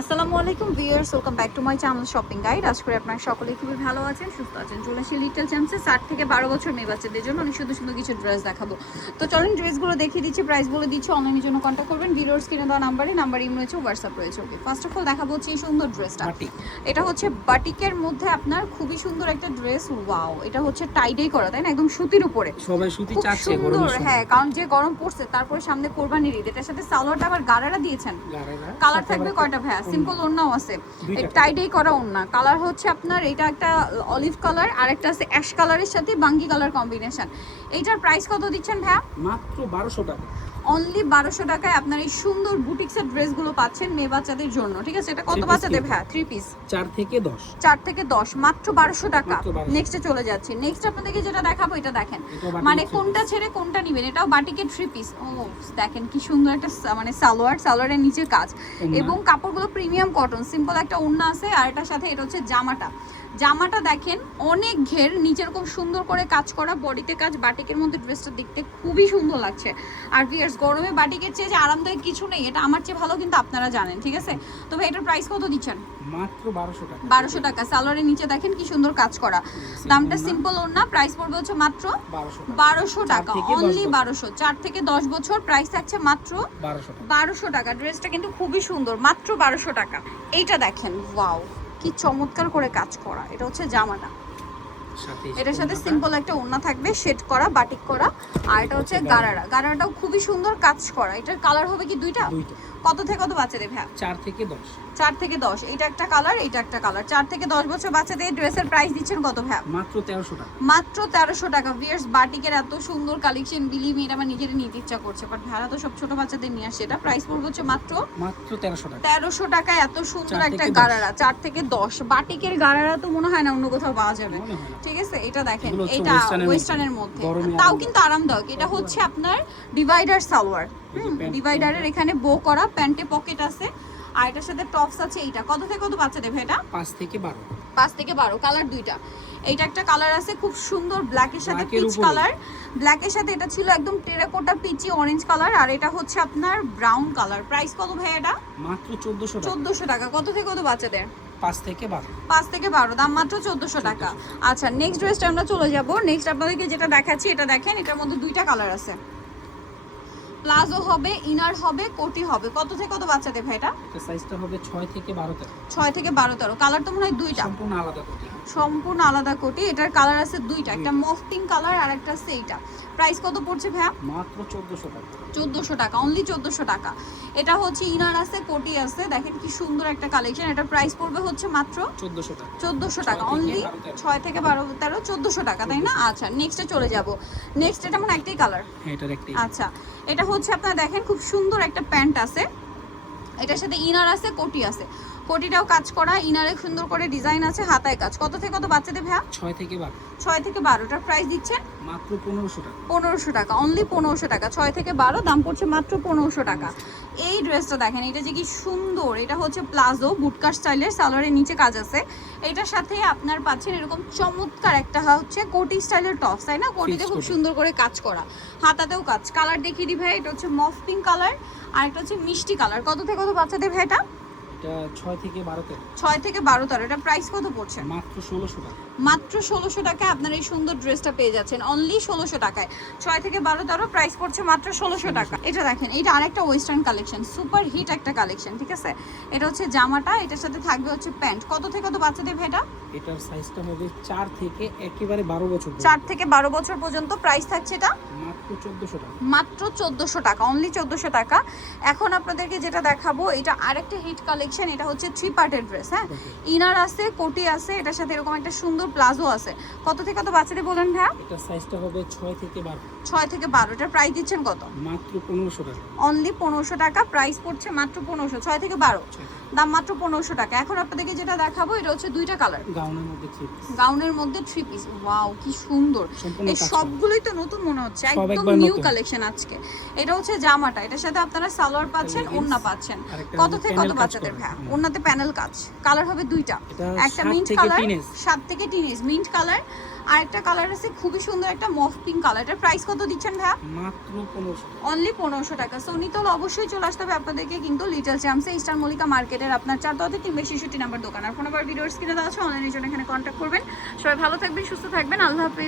আসসালামু আলাইকুম viewers, welcome back to my channel shopping guide. আজ করে আপনারা সকলে খুবই ভালো আছেন, সুস্থ আছেন। চলে আসি লিটল চ্যাম্পসে 7 থেকে 12 বছর মেয়ে বাচ্চাদের জন্য অনেক সুন্দর সুন্দর কিছু ড্রেস দেখাবো। তো চলেন ড্রেসগুলো দেখিয়ে দিচ্ছি, প্রাইস বলে দিচ্ছি। অনলাইনের জন্য কন্ট্যাক্ট করবেন ভিডিওর স্ক্রিনে দেওয়া নাম্বার ইম রয়েছে, হোয়াটসঅ্যাপ রয়েছে। ওকে, ফার্স্ট অফ অল দেখাবো হচ্ছে এই সুন্দর ড্রেসটা। এটা হচ্ছে বাটিকের মধ্যে আপনার খুবই সুন্দর একটা ড্রেস। ওয়াও, এটা হচ্ছে টাইডাই করা, তাই না? একদম সুতির উপরে, সবাই সুতি চাচ্ছে সুন্দর। হ্যাঁ, কারণ যে গরম পড়ছে, তারপরে সামনে কোরবানির ঈদ। এটার সাথে সালোয়ারটা আবার গারারা দিয়েছেন। কালার থাকবে কয়টা ভাইয়া? সিম্পল ওড়নাও আছে, টাইডাই করা ওড়না। কালার হচ্ছে আপনার এটা একটা অলিভ কালার, আর একটা আছে অ্যাশ কালারের সাথে বাঙ্গি কালার কম্বিনেশন। এইটার প্রাইস কত দিচ্ছেন ভাইয়া? মাত্র 1200 টাকা। অনলি 1200 টাকায় আপনার এই সুন্দর বুটিক্সের ড্রেসগুলো পাচ্ছেন মেয়ে বাচ্চাদের জন্য। ঠিক আছে, এটা কত বাচ্চাদের ভাইয়া? 3 পিস 4 থেকে 10। 4 থেকে 10, মাত্র 1200 টাকা। নেক্সটে চলে যাচ্ছি। নেক্সট আপনাদেরকে যেটা দেখাবো, এটা দেখেন, মানে কোনটা ছেড়ে কোনটা নেবেন। এটাও বাটিকের 3 পিস। ও দেখেন কি সুন্দর একটা মানে সালোয়ারের নিচের কাজ, এবং কাপড়গুলো প্রিমিয়াম কটন। সিম্পল একটা ওড়না আছে, আর এটার সাথে এটা হচ্ছে জামাটা দেখেন অনেক ঘের, নিচে এরকম সুন্দর করে কাজ করা, বডিতে কাজ। বাটিকের মধ্যে ড্রেসটা দেখতে খুবই সুন্দর লাগছে। আর ভিউয়ার্স, গরমে বাটিকের চেয়ে যে আরামদায়ক কিছু নেই, এটা আমার চেয়ে ভালো কিন্তু আপনারা জানেন। ঠিক আছে, তবে এটার প্রাইস কত দিচ্ছেন? মাত্র 1200 টাকা। 1200 টাকা। সালোয়ারের নিচে দেখেন কি সুন্দর কাজ করা, দামটা সিম্পল ওড়না। প্রাইস পড়বে হচ্ছে মাত্র 1200 টাকা। অনলি 1200। 4 থেকে 10 বছর, প্রাইস থাকছে মাত্র 1200 টাকা। ড্রেসটা কিন্তু খুবই সুন্দর, মাত্র 1200 টাকা। এইটা দেখেন, ওয়াও কি চমৎকার করে কাজ করা। এটা হচ্ছে জামাটা, এটার সাথে সিম্পল একটা ওড়না থাকবে, শেড করা, বাটিক করা। আর এটা হচ্ছে গারারাটাও খুবই সুন্দর কাজ করা। এটার কালার হবে কি দুইটা? কত থেকে কত বাচ্চাদের ভাই? 4 থেকে 10। 4 থেকে 10। এটা একটা কালার, এটা একটা কালার। 4 থেকে 10 বছর বাচ্চাদের ড্রেসের প্রাইস দিচ্ছেন কত ভাই? মাত্র 1300 টাকা। মাত্র 1300 টাকা। ভিউয়ার্স, বাটিকের এত সুন্দর কালেকশন, বিলিভ মি, এটা আমার নিজের নিতে ইচ্ছা করছে, বাট ভাড়া তো সব ছোট বাচ্চাদের নিয়ে আসে। এটা প্রাইস পড়বে হচ্ছে মাত্র 1300 টাকা। 1300 টাকায় এত সুন্দর একটা গারারা। 4 থেকে 10 বাটিকের গারারা তো মনে হয় না অন্য কোথাও পাওয়া যাবে। ঠিক আছে, এটা দেখেন, এটা ওয়েস্টার্নের মধ্যে, তাও কিন্তু আরামদায়ক। এটা হচ্ছে আপনার ডিভাইডার সালোয়ার। ডিভাইডারের এখানে বো করা, প্যান্টে পকেট আছে, আর এটার সাথে টপস আছে। এইটা কত থেকে কত বাচ্চা দেবে? এটা 5 থেকে 12। 5 থেকে 12। কালার দুইটা। এইটা একটা কালার আছে খুব সুন্দর, ব্ল্যাকের সাথে পিচ কালার। ব্ল্যাকের সাথে এটা ছিল একদম টেরাকোটা পিচি অরেঞ্জ কালার, আর এটা হচ্ছে আপনার ব্রাউন কালার। প্রাইস কত ভাই এটা? মাত্র 1400 টাকা। 1400 টাকা। কত থেকে কত বাচ্চাদের? 5 থেকে 12। 5 থেকে 12, দাম মাত্র 1400 টাকা। আচ্ছা, নেক্সট ড্রেসটা আমরা চলে যাব। নেক্সট আপনাদেরকে যেটা দেখাচ্ছি, এটা দেখেন, এটার মধ্যে দুইটা কালার আছে। প্লাজো হবে, ইনার হবে, কোটি হবে। কত থেকে কত বাচ্চাদের ভাই এটা? এটা সাইজটা হবে 6 থেকে 12 থেকে। 6 থেকে 12 13। কালার তো মনে হয় দুইটা, সম্পূর্ণ আলাদা কোটি। সম্পূর্ণ আলাদা কোটি। এটার কালার আছে দুইটা, একটা মফ পিঙ্ক কালার আর একটা আছে এইটা। প্রাইস কত পড়ছে ভাইয়া? মাত্র 1400 টাকা। 1400 টাকা, অনলি 1400 টাকা। এটা হচ্ছে ইনার আছে, কোটি আছে। দেখেন কি সুন্দর একটা কালেকশন। এটার প্রাইস পড়বে হচ্ছে মাত্র 1400 টাকা। 1400 টাকা, অনলি 6 থেকে 12 13 1400 টাকা, তাই না? আচ্ছা, নেক্সটে চলে যাব। নেক্সট এটা মানে একটাই কালার। হ্যাঁ, এটার একটাই। আচ্ছা, এটা হচ্ছে আপনারা দেখেন খুব সুন্দর একটা প্যান্ট আছে, এটার সাথে ইনার আছে, কোটি আছে। কোটিটাও কাজ করা, ইনারে সুন্দর করে ডিজাইন আছে, হাতায় কাজ। কত থেকে কত বাচ্চাদের ভাইয়া? 6 থেকে 12। 6 থেকে 12টার প্রাইস দিচ্ছেন মাত্র 1500 টাকা। 1500 টাকা, অনলি 1500 টাকা। 6 থেকে 12, দাম পড়ছে মাত্র 1500 টাকা। এই ড্রেসটা দেখেন, এটা যে কি সুন্দর। এটা হচ্ছে প্লাজো, বুটকাট স্টাইলের, সালোয়ারের নিচে কাজ আছে। এটার সাথে আপনার পাচ্ছেন এরকম চমৎকার একটা হচ্ছে কোটি স্টাইলের টপস, তাই না? কোটিতে খুব সুন্দর করে কাজ করা, হাতাতেও কাজ। কালার দেখিয়ে দিই ভাই, এটা হচ্ছে মফ পিঙ্ক কালার, আর একটা হচ্ছে মিষ্টি কালার। কত থেকে কত বাচ্চাদের ভাই এটা? এটা 6 থেকে 12 থেকে। 6 থেকে 12 13। এটা প্রাইস কত পড়ছে? মাত্র 1600 টাকা। মাত্র 1600 টাকায় আপনার এই সুন্দর ড্রেসটা পেয়ে যাচ্ছেন, অনলি 1600 টাকায়। 6 থেকে 12 13, প্রাইস পড়ছে মাত্র 1600 টাকা। এটা দেখেন, এটা আরেকটা ওয়েস্টার্ন কালেকশন, সুপার হিট একটা কালেকশন। ঠিক আছে, এটা হচ্ছে জামাটা, এটার সাথে থাকবে হচ্ছে প্যান্ট। কত থেকে কত বাচ্চাদের ভাই এটা? এটার সাইজটা হবে 4 থেকে একেবারে 12 বছর। 4 থেকে 12 বছর পর্যন্ত। প্রাইস থাকছে এটা মাত্র 1400 টাকা। মাত্র 1400 টাকা, অনলি 1400 টাকা। এখন আপনাদেরকে যেটা দেখাবো, এটা আরেকটা হিট কালেকশন। এটা হচ্ছে 3 পার্টের ড্রেস। হ্যাঁ, ইনার আছে, কোটি আছে, এটার সাথে এরকম একটা সুন্দর প্লাজো আছে। কত থেকে কত বাচ্চাদের বলেন ভাইয়া? এটা সাইজটা হবে 6 থেকে 12। 6 থেকে 12। এটার প্রাইস দিচ্ছেন কত? মাত্র 1500 টাকা। অনলি 1500 টাকা, প্রাইস পড়ছে মাত্র 1500। 6 থেকে 12, দাম মাত্র 1500 টাকা। এখন আপনাদেরকে যেটা দেখাবো, এটা হচ্ছে দুইটা কালার, গাউনের মধ্যে 3 পিস। গাউনের মধ্যে 3 পিস। ওয়াও, কি সুন্দর। এই সবগুলোই তো নতুন মনে হচ্ছে, একদম নিউ কালেকশন আজকে। এটা হচ্ছে জামাটা, এটার সাথে আপনারা সালোয়ার পাচ্ছেন, ওড়না পাচ্ছেন। কত থেকে কত বাচ্চাদের ভাই? ওড়নাতে প্যানেল কাজ। কালার হবে দুইটা, একটা মিন্ট কালার, 7 থেকে টিনেজ মিন্ট কালার, আরেকটা কালার আছে খুবই সুন্দর একটা মফ পিঙ্ক কালার। এটার প্রাইস কত দিচ্ছেন ভাইয়া? মাত্র 1500। অনলি 1500 টাকা। সো নিতল অবশ্যই চলে আসতে হবে আপনাদেরকে কিন্তু লিটল চ্যাম্পসে, ইস্টার মল্লিকা মার্কেটের আপনার 4-3-66 নাম্বার দোকান। আর ফোন নাম্বার ভিডিওর স্ক্রিনে দেওয়া আছে, অনলাইনের জন্য এখানে কন্ট্যাক্ট করবেন। সবাই ভালো থাকবেন, সুস্থ থাকবেন, আল্লাহ হাফেজ।